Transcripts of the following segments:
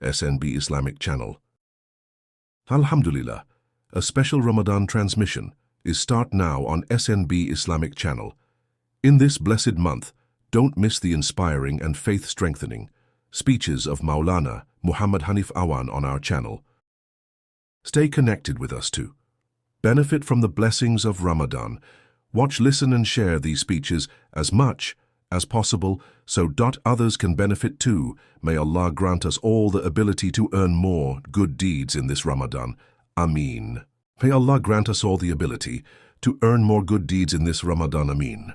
SNB Islamic channel. Alhamdulillah, a special Ramadan transmission is start now on SNB Islamic channel. In this blessed month, don't miss the inspiring and faith-strengthening speeches of Maulana Muhammad Hanif Awan on our channel. Stay connected with us to benefit from the blessings of Ramadan. Watch, listen and share these speeches as much as possible so others can benefit too. May Allah grant us all the ability to earn more good deeds in this Ramadan. Ameen. May Allah grant us all the ability to earn more good deeds in this Ramadan. Ameen.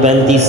35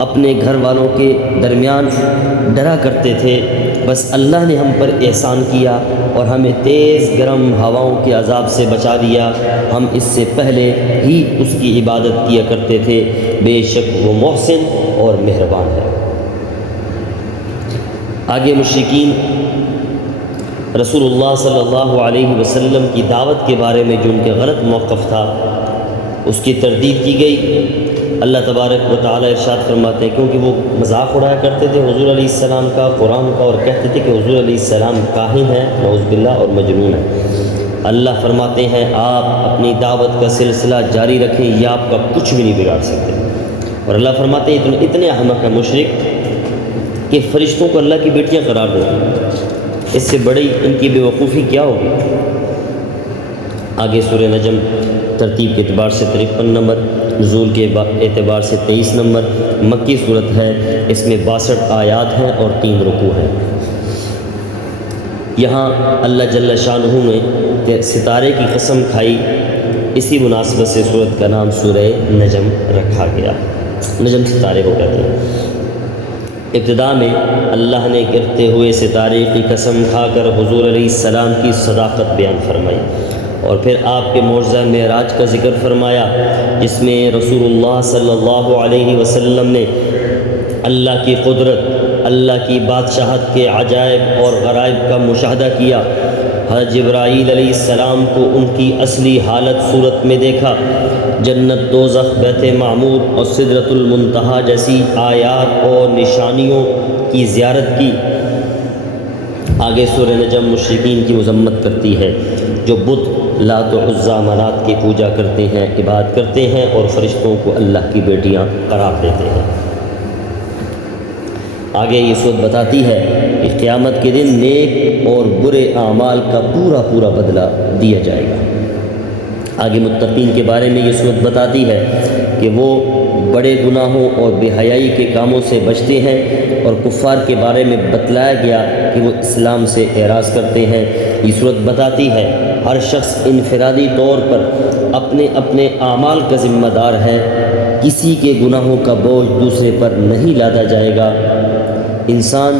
اپنے گھر والوں کے درمیان ڈرا کرتے تھے، بس اللہ نے ہم پر احسان کیا اور ہمیں تیز گرم ہواؤں کے عذاب سے بچا دیا، ہم اس سے پہلے ہی اس کی عبادت کیا کرتے تھے، بے شک وہ محسن اور مہربان ہے۔ آگے مشرکین رسول اللہ صلی اللہ علیہ وسلم کی دعوت کے بارے میں جو ان کے غلط موقف تھا اس کی تردید کی گئی۔ اللہ تبارک و تعالی ارشاد فرماتے ہیں، کیونکہ وہ مذاق اڑایا کرتے تھے حضور علیہ السلام کا، قرآن کا، اور کہتے تھے کہ حضور علیہ السلام کاہن ہیں، نعوذ باللہ، اور مجنون ہیں۔ اللہ فرماتے ہیں آپ اپنی دعوت کا سلسلہ جاری رکھیں، یہ آپ کا کچھ بھی نہیں بگاڑ سکتے۔ اور اللہ فرماتے ہیں اتنے احمق ہیں مشرک کہ فرشتوں کو اللہ کی بیٹیاں قرار دو، اس سے بڑی ان کی بے وقوفی کیا ہوگی۔ آگے سورہ نجم ترتیب کے اعتبار سے 53 نمبر، نزول کے اعتبار سے 23 نمبر، مکی صورت ہے، اس میں 62 آیات ہیں اور 3 رکوع ہیں۔ یہاں اللہ جل شانہ نے ستارے کی قسم کھائی، اسی مناسبت سے صورت کا نام سورہ نجم رکھا گیا۔ نجم ستارے کو کہتے ہیں۔ ابتدا میں اللہ نے گرتے ہوئے ستارے کی قسم کھا کر حضور علیہ السلام کی صداقت بیان فرمائی، اور پھر آپ کے معجزہ معراج کا ذکر فرمایا، جس میں رسول اللہ صلی اللہ علیہ وسلم نے اللہ کی قدرت، اللہ کی بادشاہت کے عجائب اور غرائب کا مشاہدہ کیا۔ حضرت جبرائیل علیہ السلام کو ان کی اصلی حالت صورت میں دیکھا، جنت، دوزخ، بیت معمور اور سدرۃ المنتہا جیسی آیات اور نشانیوں کی زیارت کی۔ آگے سورہ نجم مشرکین کی مذمت کرتی ہے جو بت، لات و عزیٰ، منات کی پوجا کرتے ہیں، عبادت کرتے ہیں اور فرشتوں کو اللہ کی بیٹیاں قرار دیتے ہیں۔ آگے یہ سورت بتاتی ہے کہ قیامت کے دن نیک اور برے اعمال کا پورا پورا بدلہ دیا جائے گا۔ آگے متقین کے بارے میں یہ سورت بتاتی ہے کہ وہ بڑے گناہوں اور بے حیائی کے کاموں سے بچتے ہیں، اور کفار کے بارے میں بتلایا گیا کہ وہ اسلام سے اعراض کرتے ہیں۔ یہ سورت بتاتی ہے ہر شخص انفرادی طور پر اپنے اپنے اعمال کا ذمہ دار ہے، کسی کے گناہوں کا بوجھ دوسرے پر نہیں لادا جائے گا۔ انسان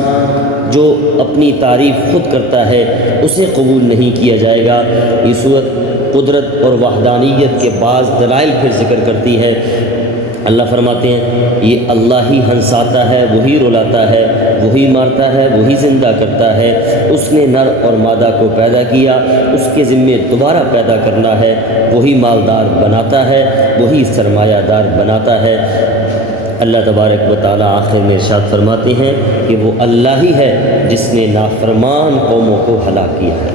جو اپنی تعریف خود کرتا ہے اسے قبول نہیں کیا جائے گا۔ یہ سورت قدرت اور وحدانیت کے بعض دلائل پھر ذکر کرتی ہے۔ اللہ فرماتے ہیں یہ اللہ ہی ہنساتا ہے، وہی رلاتا ہے، وہی مارتا ہے، وہی زندہ کرتا ہے، اس نے نر اور مادہ کو پیدا کیا، اس کے ذمے دوبارہ پیدا کرنا ہے، وہی مالدار بناتا ہے، وہی سرمایہ دار بناتا ہے۔ اللہ تبارک و تعالیٰ آخر میں ارشاد فرماتے ہیں کہ وہ اللہ ہی ہے جس نے نافرمان قوموں کو ہلاک کیا ہے۔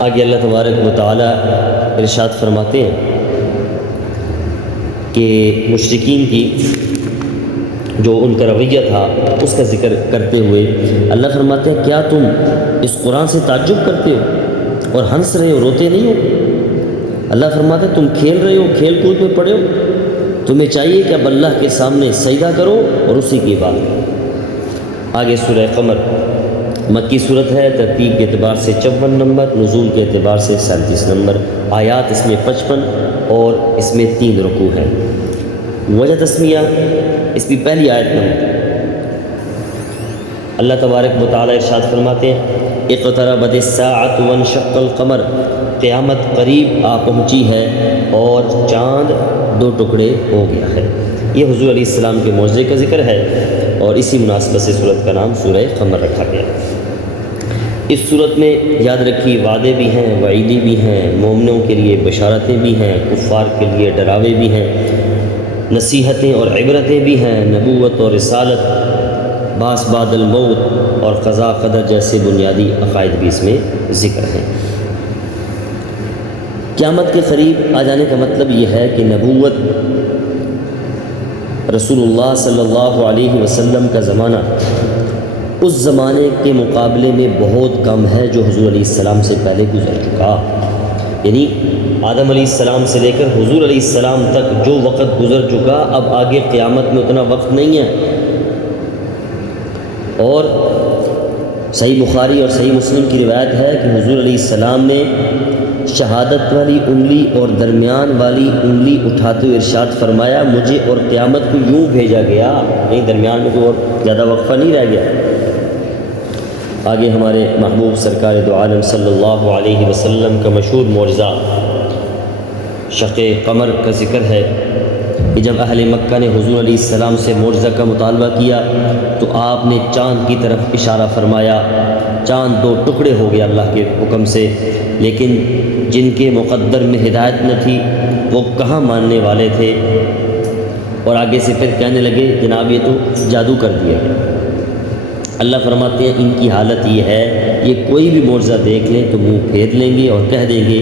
آگے اللہ تبارک و تعالیٰ ارشاد فرماتے ہیں کہ مشرکین کی جو ان کا رویہ تھا اس کا ذکر کرتے ہوئے اللہ فرماتے ہیں کیا تم اس قرآن سے تعجب کرتے ہو اور ہنس رہے ہو، روتے نہیں ہو؟ اللہ فرماتے ہیں تم کھیل رہے ہو، کھیل کود میں پڑے ہو، تمہیں چاہیے کہ اب اللہ کے سامنے سجدہ کرو اور اسی کی عبادت کرو۔ آگے سورہ قمر مکی صورت ہے، ترتیب کے اعتبار سے 54 نمبر، نزول کے اعتبار سے 37 نمبر، آیات اس میں 55 اور اس میں 3 رکوع ہیں۔ وجہ تسمیہ اس کی پہلی آیت نمبر، اللہ تبارک و تعالیٰ ارشاد فرماتے ہیں اقتربت الساعۃ وانشق القمر، قیامت قریب آ پہنچی ہے اور چاند 2 ٹکڑے ہو گیا ہے۔ یہ حضور علیہ السلام کے معجزے کا ذکر ہے اور اسی مناسبت سے صورت کا نام سورہ قمر رکھا گیا۔ اس صورت میں یاد رکھی وعدے بھی ہیں، وعیدیں بھی ہیں، مومنوں کے لیے بشارتیں بھی ہیں، کفار کے لیے ڈراوے بھی ہیں، نصیحتیں اور عبرتیں بھی ہیں، نبوت اور رسالت، بعث بعد الموت اور قضاء قدر جیسے بنیادی عقائد بھی اس میں ذکر ہیں۔ قیامت کے قریب آ جانے کا مطلب یہ ہے کہ نبوت، رسول اللہ صلی اللہ علیہ وسلم کا زمانہ اس زمانے کے مقابلے میں بہت کم ہے جو حضور علیہ السلام سے پہلے گزر چکا۔ یعنی آدم علیہ السلام سے لے کر حضور علیہ السلام تک جو وقت گزر چکا، اب آگے قیامت میں اتنا وقت نہیں ہے۔ اور صحیح بخاری اور صحیح مسلم کی روایت ہے کہ حضور علیہ السلام نے شہادت والی انگلی اور درمیان والی انگلی اٹھاتے ہوئے ارشاد فرمایا مجھے اور قیامت کو یوں بھیجا گیا، نہیں درمیان میں کوئی اور زیادہ وقفہ نہیں رہ گیا۔ آگے ہمارے محبوب سرکار دو عالم صلی اللہ علیہ وسلم کا مشہور معجزہ شق قمر کا ذکر ہے کہ جب اہل مکہ نے حضور علیہ السلام سے معجزہ کا مطالبہ کیا تو آپ نے چاند کی طرف اشارہ فرمایا، چاند دو ٹکڑے ہو گیا اللہ کے حکم سے، لیکن جن کے مقدر میں ہدایت نہ تھی وہ کہاں ماننے والے تھے، اور آگے سے پھر کہنے لگے جناب یہ تو جادو کر دیا گیا۔ اللہ فرماتے ہیں ان کی حالت یہ ہے، یہ کوئی بھی معجزہ دیکھ لیں تو منہ پھیر لیں گے اور کہہ دیں گے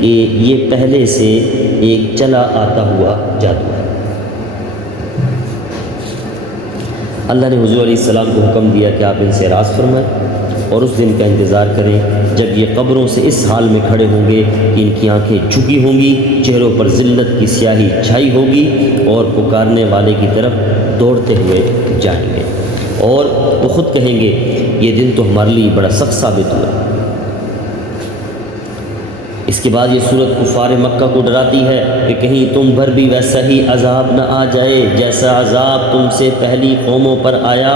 کہ یہ پہلے سے ایک چلا آتا ہوا جادو ہے۔ اللہ نے حضور علیہ السلام کو حکم دیا کہ آپ ان سے راز فرمائیں اور اس دن کا انتظار کریں جب یہ قبروں سے اس حال میں کھڑے ہوں گے کہ ان کی آنکھیں جھکی ہوں گی، چہروں پر ذلت کی سیاہی چھائی ہوگی اور پکارنے والے کی طرف دوڑتے ہوئے جائیں گے، اور وہ خود کہیں گے یہ دن تو ہمارے لیے بڑا سخت ثابت ہوا۔ اس کے بعد یہ صورت کفار مکہ کو ڈراتی ہے کہ کہیں تم پر بھی ویسا ہی عذاب نہ آ جائے جیسا عذاب تم سے پہلی قوموں پر آیا،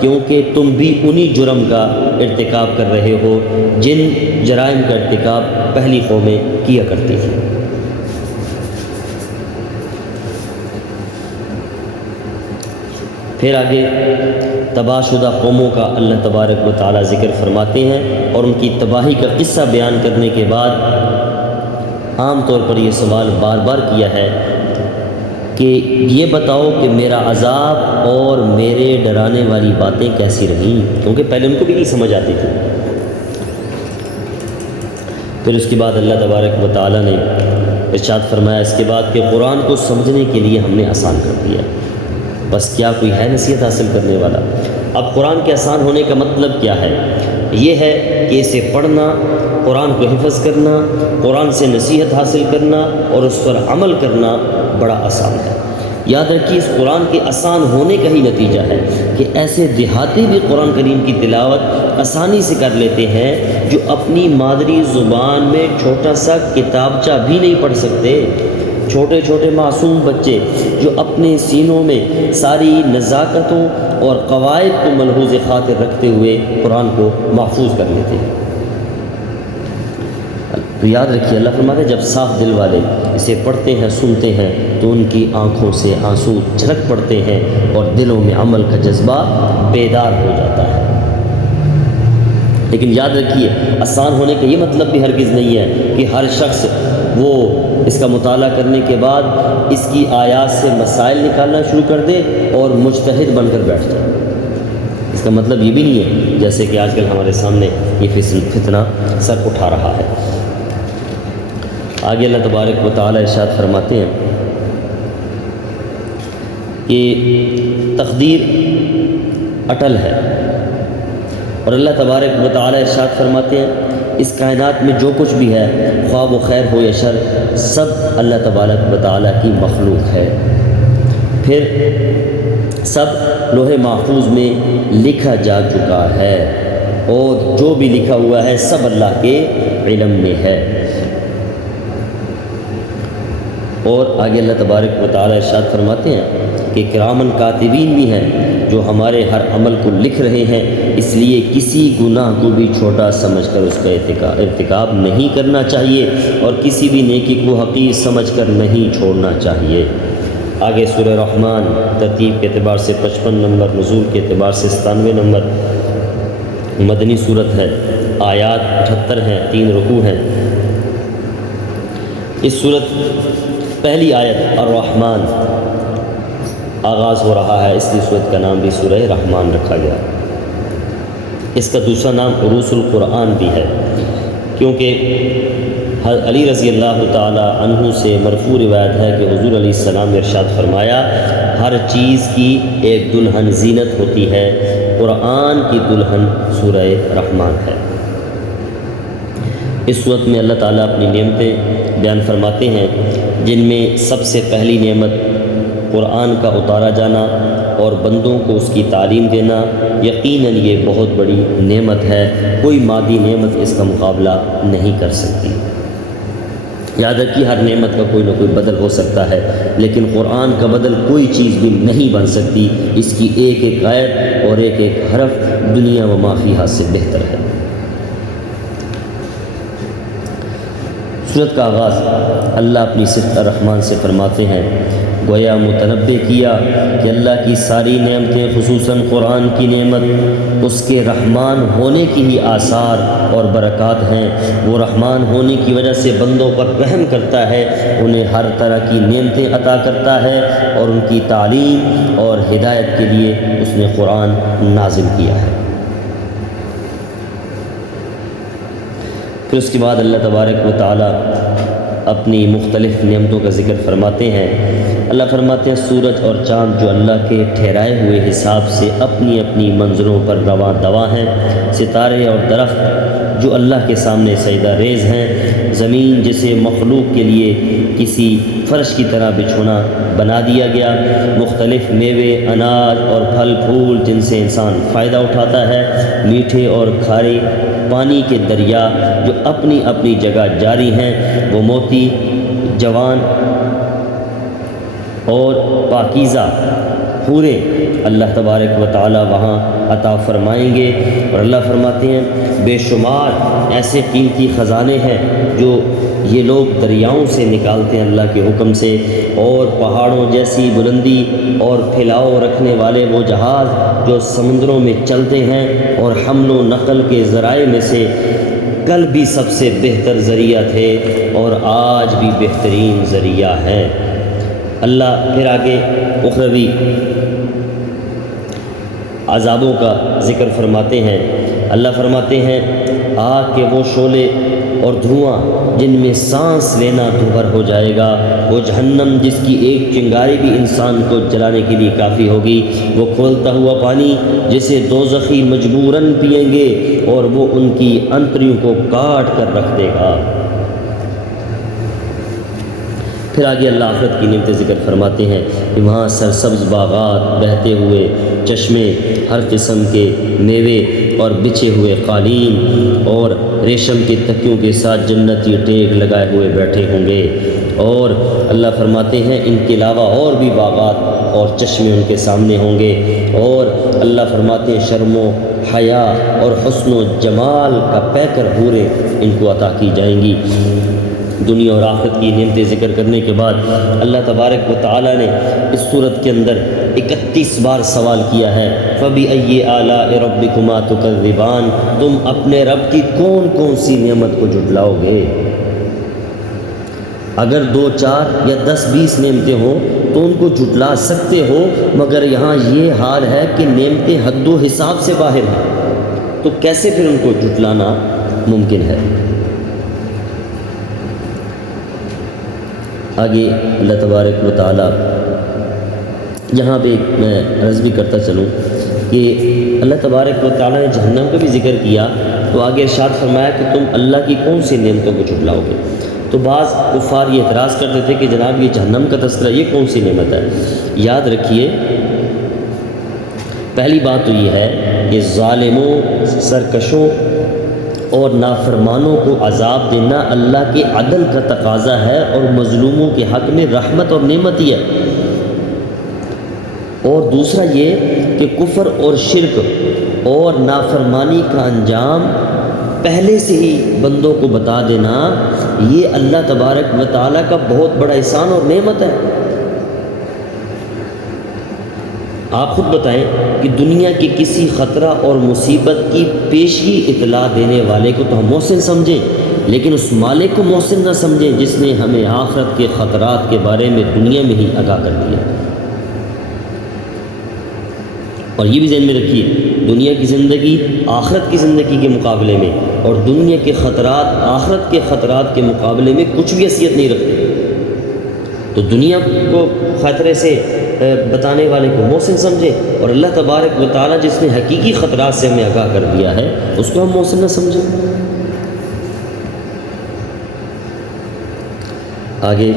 کیونکہ تم بھی انہی جرم کا ارتکاب کر رہے ہو جن جرائم کا ارتکاب پہلی قومیں کیا کرتی تھیں۔ پھر آگے تباہ شدہ قوموں کا اللہ تبارک و تعالی ذکر فرماتے ہیں، اور ان کی تباہی کا قصہ بیان کرنے کے بعد عام طور پر یہ سوال بار بار کیا ہے کہ یہ بتاؤ کہ میرا عذاب اور میرے ڈرانے والی باتیں کیسی رہیں، کیونکہ پہلے ان کو بھی نہیں سمجھ آتی تھی۔ پھر اس کے بعد اللہ تبارک و تعالی نے ارشاد فرمایا اس کے بعد کہ قرآن کو سمجھنے کے لیے ہم نے آسان کر دیا، بس کیا کوئی ہے نصیحت حاصل کرنے والا؟ اب قرآن کے آسان ہونے کا مطلب کیا ہے؟ یہ ہے کہ اسے پڑھنا، قرآن کو حفظ کرنا، قرآن سے نصیحت حاصل کرنا اور اس پر عمل کرنا بڑا آسان ہے۔ یاد رکھیے اس قرآن کے آسان ہونے کا ہی نتیجہ ہے کہ ایسے دیہاتی بھی قرآن کریم کی تلاوت آسانی سے کر لیتے ہیں جو اپنی مادری زبان میں چھوٹا سا کتابچہ بھی نہیں پڑھ سکتے۔ چھوٹے چھوٹے معصوم بچے جو اپنے سینوں میں ساری نزاکتوں اور قواعد کو ملحوظ خاطر رکھتے ہوئے قرآن کو محفوظ کر لیتے ہیں۔ تو یاد رکھیے اللہ فرماتا ہے جب صاف دل والے اسے پڑھتے ہیں سنتے ہیں تو ان کی آنکھوں سے آنسو چھلک پڑتے ہیں اور دلوں میں عمل کا جذبہ بیدار ہو جاتا ہے۔ لیکن یاد رکھیے آسان ہونے کا یہ مطلب بھی ہرگز نہیں ہے کہ ہر شخص وہ اس کا مطالعہ کرنے کے بعد اس کی آیات سے مسائل نکالنا شروع کر دے اور مجتہد بن کر بیٹھ جائے۔ اس کا مطلب یہ بھی نہیں ہے جیسے کہ آج کل ہمارے سامنے یہ فتنہ سر اٹھا رہا ہے۔ آگے اللہ تبارک و تعالی ارشاد فرماتے ہیں کہ تقدیر اٹل ہے، اور اللہ تبارک و تعالی ارشاد فرماتے ہیں اس کائنات میں جو کچھ بھی ہے خواہ و خیر ہو یا شر سب اللہ تبارک و تعالی کی مخلوق ہے، پھر سب لوح محفوظ میں لکھا جا چکا ہے، اور جو بھی لکھا ہوا ہے سب اللہ کے علم میں ہے۔ اور آگے اللہ تبارک و تعالی ارشاد فرماتے ہیں کہ کرامن کاتبین بھی ہیں جو ہمارے ہر عمل کو لکھ رہے ہیں، اس لیے کسی گناہ کو بھی چھوٹا سمجھ کر اس کا ارتکاب نہیں کرنا چاہیے اور کسی بھی نیکی کو حقیر سمجھ کر نہیں چھوڑنا چاہیے۔ آگے سورہ رحمان ترتیب کے اعتبار سے 55 نمبر، نزول کے اعتبار سے 97 نمبر، مدنی صورت ہے، آیات 78 ہیں، 3 رکوع ہیں۔ اس صورت پہلی آیت الرحمن آغاز ہو رہا ہے، اس لیے صورت کا نام بھی سورہ رحمان رکھا گیا۔ اس کا دوسرا نام عروس القرآن بھی ہے، کیونکہ علی رضی اللہ تعالی عنہ سے مرفوع روایت ہے کہ حضور علیہ السلام نے ارشاد فرمایا ہر چیز کی ایک دلہن زینت ہوتی ہے، قرآن کی دلہن سورہ رحمان ہے۔ اس صورت میں اللہ تعالیٰ اپنی نعمتیں بیان فرماتے ہیں، جن میں سب سے پہلی نعمت قرآن کا اتارا جانا اور بندوں کو اس کی تعلیم دینا یقیناً یہ بہت بڑی نعمت ہے، کوئی مادی نعمت اس کا مقابلہ نہیں کر سکتی۔ یاد رکھیے ہر نعمت کا کوئی نہ کوئی بدل ہو سکتا ہے، لیکن قرآن کا بدل کوئی چیز بھی نہیں بن سکتی۔ اس کی ایک ایک آیت اور ایک ایک حرف دنیا و ما فیہا سے بہتر ہے۔ سورت کا آغاز اللہ اپنی صفت الرحمن سے فرماتے ہیں، گویا متنبع کیا کہ اللہ کی ساری نعمتیں خصوصاً قرآن کی نعمت اس کے رحمان ہونے کی ہی آثار اور برکات ہیں۔ وہ رحمان ہونے کی وجہ سے بندوں پر رحم کرتا ہے، انہیں ہر طرح کی نعمتیں عطا کرتا ہے، اور ان کی تعلیم اور ہدایت کے لیے اس نے قرآن نازل کیا ہے۔ پھر اس کے بعد اللہ تبارک و تعالیٰ اپنی مختلف نعمتوں کا ذکر فرماتے ہیں۔ اللہ فرماتے ہیں سورج اور چاند جو اللہ کے ٹھہرائے ہوئے حساب سے اپنی اپنی منزلوں پر رواں دواں ہیں، ستارے اور درخت جو اللہ کے سامنے سجدہ ریز ہیں، زمین جسے مخلوق کے لیے کسی فرش کی طرح بچھونا بنا دیا گیا، مختلف میوے، اناج اور پھل پھول جن سے انسان فائدہ اٹھاتا ہے، میٹھے اور کھارے پانی کے دریا جو اپنی اپنی جگہ جاری ہیں، وہ موتی، جوان اور پاکیزہ حوریں اللہ تبارک و تعالی وہاں عطا فرمائیں گے۔ اور اللہ فرماتے ہیں بے شمار ایسے قیمتی خزانے ہیں جو یہ لوگ دریاؤں سے نکالتے ہیں اللہ کے حکم سے، اور پہاڑوں جیسی بلندی اور پھیلاؤ رکھنے والے وہ جہاز جو سمندروں میں چلتے ہیں، اور حمل و نقل کے ذرائع میں سے کل بھی سب سے بہتر ذریعہ تھے اور آج بھی بہترین ذریعہ ہیں۔ اللہ پھر آگے اخروی عذابوں کا ذکر فرماتے ہیں۔ اللہ فرماتے ہیں آگ کے وہ شعلے اور دھواں جن میں سانس لینا دھبر ہو جائے گا، وہ جہنم جس کی ایک چنگاری بھی انسان کو جلانے کے لیے کافی ہوگی، وہ کھولتا ہوا پانی جسے دوزخی مجبوراً پئیں گے، اور وہ ان کی انتڑیوں کو کاٹ کر رکھ دے گا۔ پھر آگے اللہ آخرت کی نعمتیں ذکر فرماتے ہیں کہ وہاں سرسبز باغات، بہتے ہوئے چشمے، ہر قسم کے میوے اور بچھے ہوئے قالین، اور ریشم کے تکیوں کے ساتھ جنتی ٹیک لگائے ہوئے بیٹھے ہوں گے۔ اور اللہ فرماتے ہیں ان کے علاوہ اور بھی باغات اور چشمے ان کے سامنے ہوں گے، اور اللہ فرماتے ہیں شرم و حیا اور حسن و جمال کا پیکر حوریں ان کو عطا کی جائیں گی۔ دنیا اور آخرت کی نعمتیں ذکر کرنے کے بعد اللہ تبارک و تعالیٰ نے اس صورت کے اندر 31 بار سوال کیا ہے، فَبِأَيِّ آلَاءِ رَبِّكُمَا تُكَذِّبَانِ، تم اپنے رب کی کون کون سی نعمت کو جھٹلاؤ گے؟ اگر 2 4 یا 10 20 نعمتیں ہوں تو ان کو جھٹلا سکتے ہو، مگر یہاں یہ حال ہے کہ نعمتیں حد و حساب سے باہر ہیں، تو کیسے پھر ان کو جھٹلانا ممکن ہے؟ آگے اللہ تبارک و تعالیٰ یہاں پہ میں عرض بھی کرتا چلوں کہ اللہ تبارک و تعالیٰ نے جہنم کا بھی ذکر کیا، تو آگے ارشاد فرمایا کہ تم اللہ کی کون سی نعمتوں کو جھٹلاؤ گے؟ تو بعض کفار یہ اعتراض کرتے تھے کہ جناب یہ جہنم کا تذکرہ یہ کون سی نعمت ہے؟ یاد رکھیے پہلی بات تو یہ ہے کہ ظالموں، سرکشوں اور نافرمانوں کو عذاب دینا اللہ کے عدل کا تقاضا ہے، اور مظلوموں کے حق میں رحمت اور نعمت ہی ہے۔ اور دوسرا یہ کہ کفر اور شرک اور نافرمانی کا انجام پہلے سے ہی بندوں کو بتا دینا، یہ اللہ تبارک و تعالیٰ کا بہت بڑا احسان اور نعمت ہے۔ آپ خود بتائیں کہ دنیا کے کسی خطرہ اور مصیبت کی پیشگی اطلاع دینے والے کو تو ہم محسن سمجھیں، لیکن اس مالک کو محسن نہ سمجھیں جس نے ہمیں آخرت کے خطرات کے بارے میں دنیا میں ہی آگاہ کر دیا۔ اور یہ بھی ذہن میں رکھیے دنیا کی زندگی آخرت کی زندگی کے مقابلے میں، اور دنیا کے خطرات آخرت کے خطرات کے مقابلے میں کچھ بھی حیثیت نہیں رکھتے۔ تو دنیا کو خطرے سے بتانے والے کو محسن سمجھیں، اور اللہ تبارک و تعالیٰ جس نے حقیقی خطرات سے ہمیں آگاہ کر دیا ہے اس کو ہم محسن نہ سمجھیں۔ آگے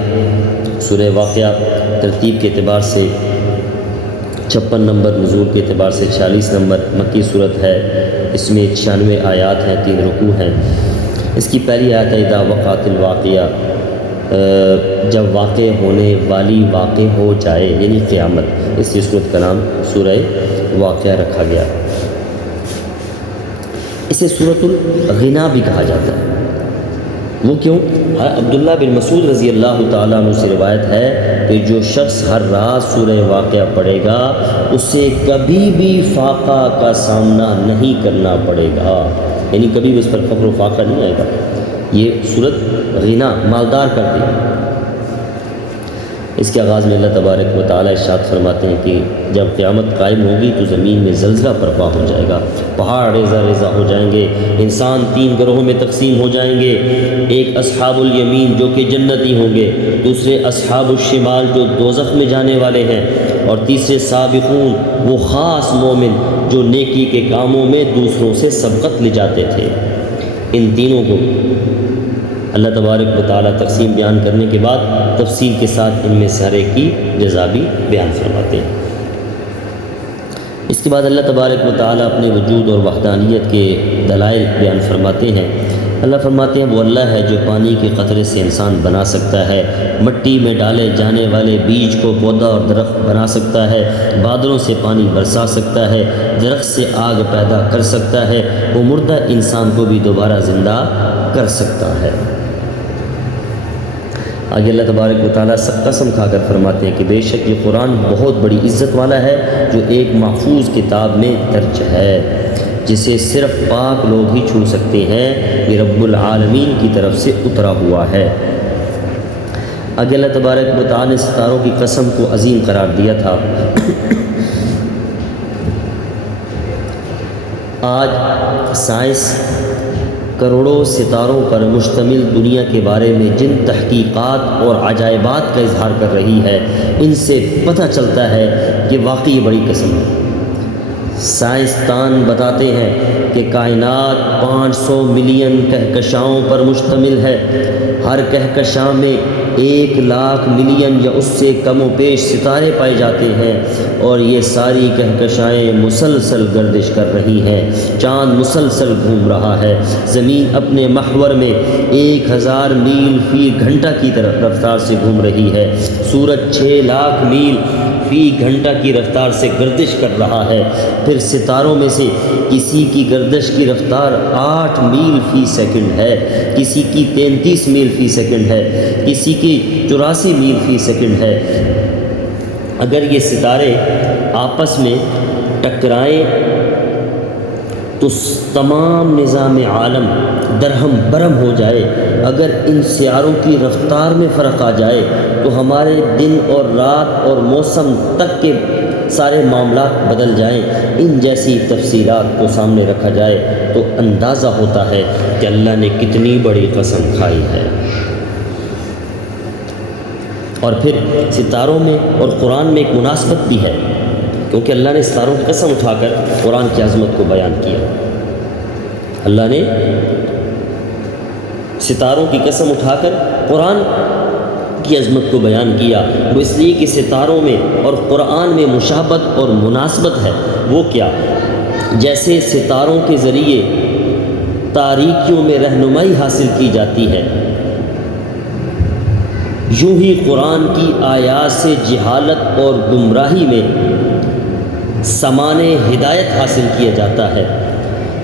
سورہ واقعہ ترتیب کے اعتبار سے 56 نمبر، نزول کے اعتبار سے 46 نمبر مکی صورت ہے۔ اس میں 96 آیات ہیں، 3 رکوع ہیں۔ اس کی پہلی آیت ہے اذا وقعت الواقعہ، جب واقع ہونے والی واقع ہو جائے یعنی قیامت، اس لیے سورت کا نام سورہ واقعہ رکھا گیا۔ اسے سورۃ الغنا بھی کہا جاتا ہے۔ وہ کیوں؟ عبداللہ بن مسعود رضی اللہ تعالیٰ عنہ سے روایت ہے کہ جو شخص ہر رات سورہ واقعہ پڑھے گا اسے کبھی بھی فاقہ کا سامنا نہیں کرنا پڑے گا، یعنی کبھی بھی اس پر فقر و فاقہ نہیں آئے گا۔ یہ سورت غنا مالدار کرتی ہے۔ اس کے آغاز میں اللہ تبارک و تعالیٰ ارشاد فرماتے ہیں کہ جب قیامت قائم ہوگی تو زمین میں زلزلہ برپا ہو جائے گا، پہاڑ ریزہ ریزہ ہو جائیں گے، انسان 3 گروہوں میں تقسیم ہو جائیں گے، ایک اصحاب الیمین جو کہ جنتی ہوں گے، دوسرے اصحاب الشمال جو دوزخ میں جانے والے ہیں، اور تیسرے سابقون وہ خاص مومن جو نیکی کے کاموں میں دوسروں سے سبقت لے جاتے تھے۔ ان تینوں کو اللہ تبارک و تعالیٰ تقسیم بیان کرنے کے بعد تفصیل کے ساتھ ان میں سے ہر ایک کی جزا بھی بیان فرماتے ہیں۔ اس کے بعد اللہ تبارک و تعالیٰ اپنے وجود اور وحدانیت کے دلائل بیان فرماتے ہیں۔ اللہ فرماتے ہیں وہ اللہ ہے جو پانی کے قطرے سے انسان بنا سکتا ہے، مٹی میں ڈالے جانے والے بیج کو پودا اور درخت بنا سکتا ہے، بادلوں سے پانی برسا سکتا ہے، درخت سے آگ پیدا کر سکتا ہے، وہ مردہ انسان کو بھی دوبارہ زندہ کر سکتا ہے۔ آگے اللہ تبارک و تعالیٰ سب قسم کھا کر فرماتے ہیں کہ بے شک یہ قرآن بہت بڑی عزت والا ہے جو ایک محفوظ کتاب میں درج ہے، جسے صرف پاک لوگ ہی چھو سکتے ہیں، یہ رب العالمین کی طرف سے اترا ہوا ہے۔ آگے اللہ تبارک و تعالیٰ نے ستاروں کی قسم کو عظیم قرار دیا تھا۔ آج سائنس کروڑوں ستاروں پر مشتمل دنیا کے بارے میں جن تحقیقات اور عجائبات کا اظہار کر رہی ہے، ان سے پتہ چلتا ہے کہ واقعی بڑی قسم ہے۔ سائنسدان بتاتے ہیں کہ کائنات 500 ملین کہکشاؤں پر مشتمل ہے، ہر کہکشاں میں 1 لاکھ ملین یا اس سے کم و بیش ستارے پائے جاتے ہیں، اور یہ ساری کہکشائیں مسلسل گردش کر رہی ہیں، چاند مسلسل گھوم رہا ہے، زمین اپنے محور میں 1000 میل فی گھنٹہ کی طرف رفتار سے گھوم رہی ہے، سورج 6 لاکھ میل فی گھنٹہ کی رفتار سے گردش کر رہا ہے، پھر ستاروں میں سے کسی کی گردش کی رفتار 8 میل فی سیکنڈ ہے، کسی کی 33 میل فی سیکنڈ ہے، کسی کی 84 میل فی سیکنڈ ہے۔ اگر یہ ستارے آپس میں ٹکرائیں تو تمام نظام عالم درہم برہم ہو جائے، اگر ان سیاروں کی رفتار میں فرق آ جائے تو ہمارے دن اور رات اور موسم تک کے سارے معاملات بدل جائیں، ان جیسی تفصیلات کو سامنے رکھا جائے تو اندازہ ہوتا ہے کہ اللہ نے کتنی بڑی قسم کھائی ہے۔ اور پھر ستاروں میں اور قرآن میں ایک مناسبت بھی ہے، کیونکہ اللہ نے ستاروں کی قسم اٹھا کر قرآن کی عظمت کو بیان کیا۔ اللہ نے ستاروں کی قسم اٹھا کر قرآن کی عظمت کو بیان کیا، وہ اس لیے کہ ستاروں میں اور قرآن میں مشابہت اور مناسبت ہے۔ وہ کیا؟ جیسے ستاروں کے ذریعے تاریکیوں میں رہنمائی حاصل کی جاتی ہے، یوں ہی قرآن کی آیات سے جہالت اور گمراہی میں سمانے ہدایت حاصل کیا جاتا ہے۔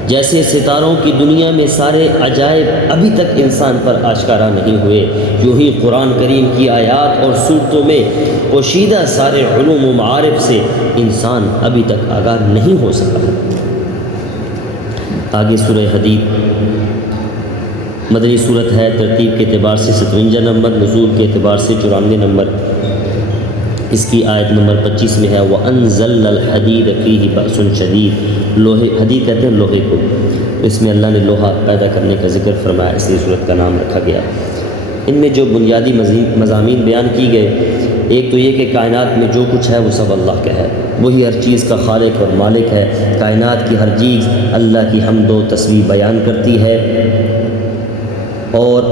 جیسے ستاروں کی دنیا میں سارے عجائب ابھی تک انسان پر آشکارا نہیں ہوئے، یوں ہی قرآن کریم کی آیات اور صورتوں میں پوشیدہ سارے علوم و معارف سے انسان ابھی تک آگاہ نہیں ہو سکا۔ آگے سورہ حدید مدنی صورت ہے، ترتیب کے اعتبار سے 57 نمبر، نزول کے اعتبار سے 94 نمبر۔ اس کی آیت نمبر 25 میں ہے وَأَنزَلْنَا الْحَدِيدَ فِيهِ بَأْسٌ شَدِيدٌ۔ لوہے، حدید کہتے ہیں لوہے کو، اس میں اللہ نے لوہا پیدا کرنے کا ذکر فرمایا، اس لیے صورت کا نام رکھا گیا۔ ان میں جو بنیادی مضامین بیان کی گئے، ایک تو یہ کہ کائنات میں جو کچھ ہے وہ سب اللہ کا ہے، وہی ہر چیز کا خالق اور مالک ہے، کائنات کی ہر چیز اللہ کی حمد و تسبیح بیان کرتی ہے، اور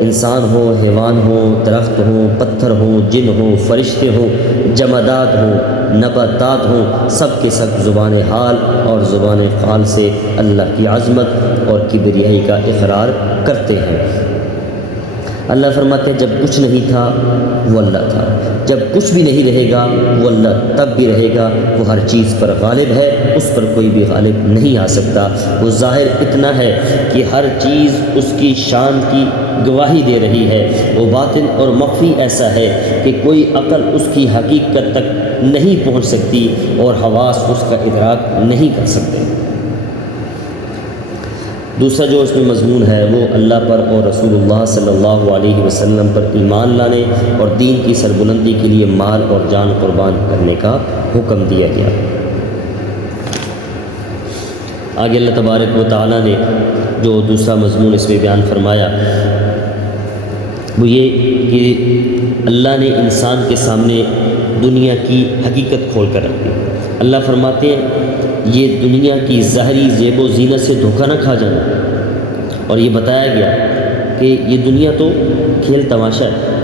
انسان ہوں، حیوان ہوں، درخت ہوں، پتھر ہوں، جن ہوں، فرشتے ہوں، جمادات ہوں، نباتات ہوں، سب کے سب زبان حال اور زبان قال سے اللہ کی عظمت اور کبریائی کا اقرار کرتے ہیں۔ اللہ فرماتے ہیں جب کچھ نہیں تھا وہ اللہ تھا، جب کچھ بھی نہیں رہے گا وہ اللہ تب بھی رہے گا، وہ ہر چیز پر غالب ہے، اس پر کوئی بھی غالب نہیں آ سکتا۔ وہ ظاہر اتنا ہے کہ ہر چیز اس کی شان کی گواہی دے رہی ہے، وہ باطن اور مخفی ایسا ہے کہ کوئی عقل اس کی حقیقت تک نہیں پہنچ سکتی اور حواس اس کا ادراک نہیں کر سکتے۔ دوسرا جو اس میں مضمون ہے وہ اللہ پر اور رسول اللہ صلی اللہ علیہ وسلم پر ایمان لانے اور دین کی سربلندی کے لیے مال اور جان قربان کرنے کا حکم دیا گیا۔ آگے اللہ تبارک و تعالیٰ نے جو دوسرا مضمون اس میں بیان فرمایا وہ یہ کہ اللہ نے انسان کے سامنے دنیا کی حقیقت کھول کر رکھ دی۔ اللہ فرماتے ہیں یہ دنیا کی ظاہری زیب و زینت سے دھوکہ نہ کھا جانا، اور یہ بتایا گیا کہ یہ دنیا تو کھیل تماشا ہے،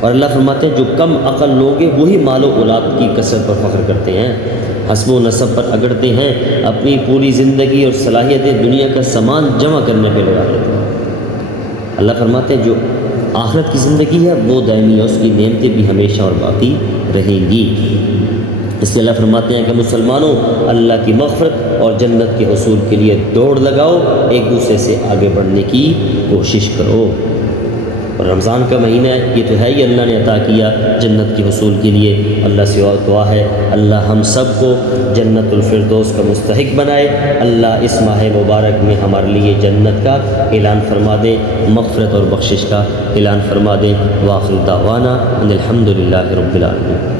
اور اللہ فرماتے ہیں جو کم عقل لوگ ہیں وہی مال و اولاد کی کثرت پر فخر کرتے ہیں، حسب و نسب پر اگڑتے ہیں، اپنی پوری زندگی اور صلاحیتیں دنیا کا سامان جمع کرنے پہ لگا دیتے ہیں۔ اللہ فرماتے ہیں جو آخرت کی زندگی ہے وہ دائمی ہے، اس کی نعمتیں بھی ہمیشہ اور باقی رہیں گی۔ اس لیے اللہ فرماتے ہیں کہ مسلمانوں اللہ کی مغفرت اور جنت کے حصول کے لیے دوڑ لگاؤ، ایک دوسرے سے آگے بڑھنے کی کوشش کرو۔ اور رمضان کا مہینہ یہ تو ہے ہی اللہ نے عطا کیا جنت کے حصول کے لیے، اللہ سے دعا ہے اللہ ہم سب کو جنت الفردوس کا مستحق بنائے، اللہ اس ماہ مبارک میں ہمارے لیے جنت کا اعلان فرما دے، مغفرت اور بخشش کا اعلان فرما دے۔ وآخر دعوانا ان الحمد للہ رب العالمین۔